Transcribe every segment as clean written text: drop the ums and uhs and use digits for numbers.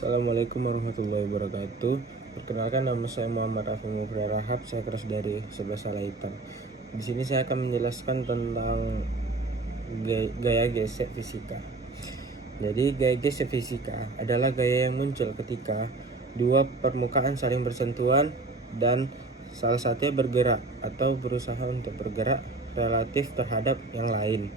Assalamualaikum warahmatullahi wabarakatuh. Perkenalkan, nama saya Muhammad Afam Rahab. Saya kelas dari 11 Alaitan. Di sini saya akan menjelaskan tentang gaya gesek fisika. Jadi gaya gesek fisika adalah gaya yang muncul ketika dua permukaan saling bersentuhan dan salah satunya bergerak atau berusaha untuk bergerak relatif terhadap yang lain.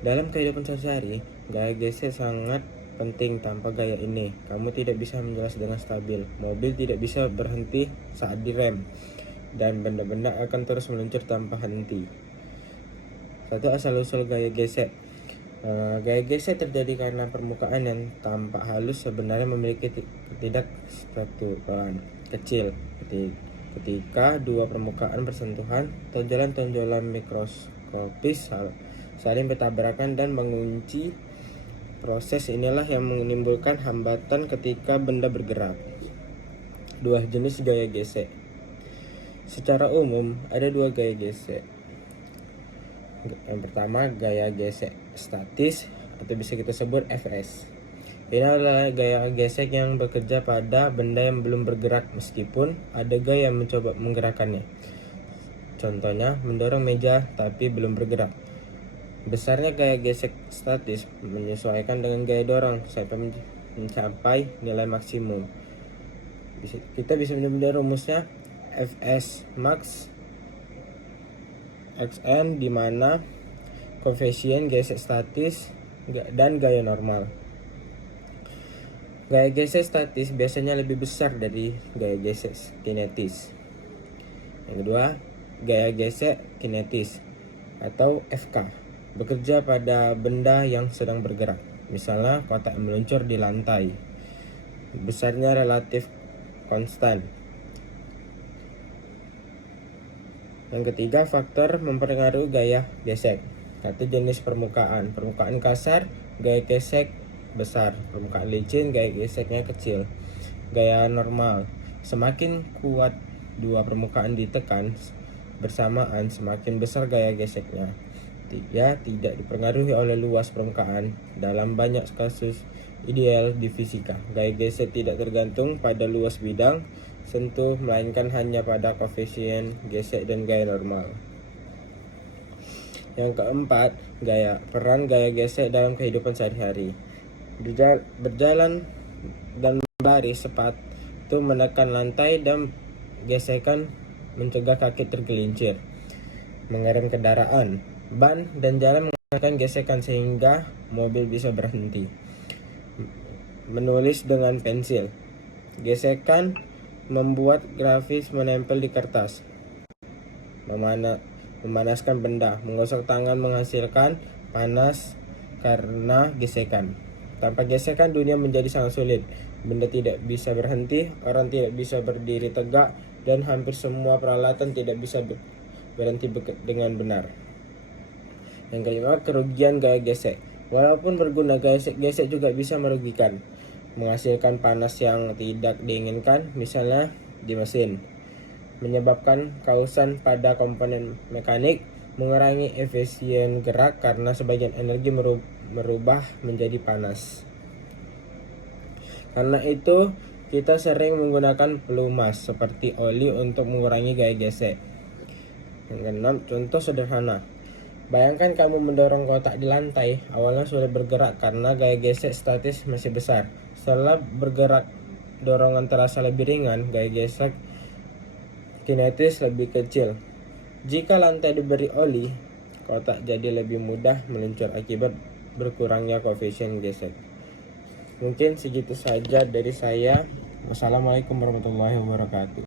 Dalam kehidupan sehari-hari, gaya gesek sangat penting. Tanpa gaya ini, kamu tidak bisa menjelas dengan stabil. Mobil tidak bisa berhenti saat direm, dan benda-benda akan terus meluncur tanpa henti. Satu asal-usul gaya gesek. Gaya gesek terjadi karena permukaan yang tampak halus sebenarnya memiliki ketidakstabilan kecil. Ketika dua permukaan bersentuhan, tonjolan-tonjolan mikroskopis saling bertabrakan dan mengunci. Proses inilah yang menimbulkan hambatan ketika benda bergerak. Dua jenis gaya gesek. Secara umum ada dua gaya gesek. Yang pertama, gaya gesek statis atau bisa kita sebut FS. Ini adalah gaya gesek yang bekerja pada benda yang belum bergerak meskipun ada gaya yang mencoba menggerakkannya. Contohnya, mendorong meja tapi belum bergerak. Besarnya gaya gesek statis menyesuaikan dengan gaya dorong sampai mencapai nilai maksimum. Kita bisa menyebut rumusnya Fs max Xn, di mana koefisien gesek statis dan gaya normal. Gaya gesek statis biasanya lebih besar dari gaya gesek kinetis. Yang kedua, gaya gesek kinetis atau FK bekerja pada benda yang sedang bergerak, misalnya kotak yang meluncur di lantai. Besarnya relatif konstan. Yang ketiga, faktor mempengaruhi gaya gesek. Satu, jenis permukaan. Permukaan kasar, gaya gesek besar. Permukaan licin, gaya geseknya kecil. Gaya normal. Semakin kuat dua permukaan ditekan bersamaan, semakin besar gaya geseknya. Tidak dipengaruhi oleh luas permukaan. Dalam banyak kasus ideal di fisika, gaya gesek tidak tergantung pada luas bidang sentuh, melainkan hanya pada koefisien gesek dan gaya normal. Yang keempat, peran gaya gesek dalam kehidupan sehari-hari. Berjalan dan berbaris, sepatu menekan lantai dan gesekan mencegah kaki tergelincir. Mengerem kendaraan, ban dan jalan menggunakan gesekan sehingga mobil bisa berhenti. Menulis dengan pensil, gesekan membuat grafis menempel di kertas. Memanaskan benda, menggosok tangan menghasilkan panas karena gesekan. Tanpa gesekan, dunia menjadi sangat sulit. Benda tidak bisa berhenti, orang tidak bisa berdiri tegak, dan hampir semua peralatan tidak bisa berhenti dengan benar. Yang kelima, kerugian gaya gesek. Walaupun berguna, gaya gesek juga bisa merugikan. Menghasilkan panas yang tidak diinginkan, misalnya di mesin. Menyebabkan kausan pada komponen mekanik. Mengurangi efisien gerak karena sebagian energi merubah menjadi panas. Karena itu, kita sering menggunakan pelumas seperti oli untuk mengurangi gaya gesek. Yang keenam, contoh sederhana. Bayangkan kamu mendorong kotak di lantai. Awalnya sulit bergerak karena gaya gesek statis masih besar. Setelah bergerak, dorongan terasa lebih ringan, gaya gesek kinetis lebih kecil. Jika lantai diberi oli, kotak jadi lebih mudah meluncur akibat berkurangnya koefisien gesek. Mungkin segitu saja dari saya. Wassalamualaikum warahmatullahi wabarakatuh.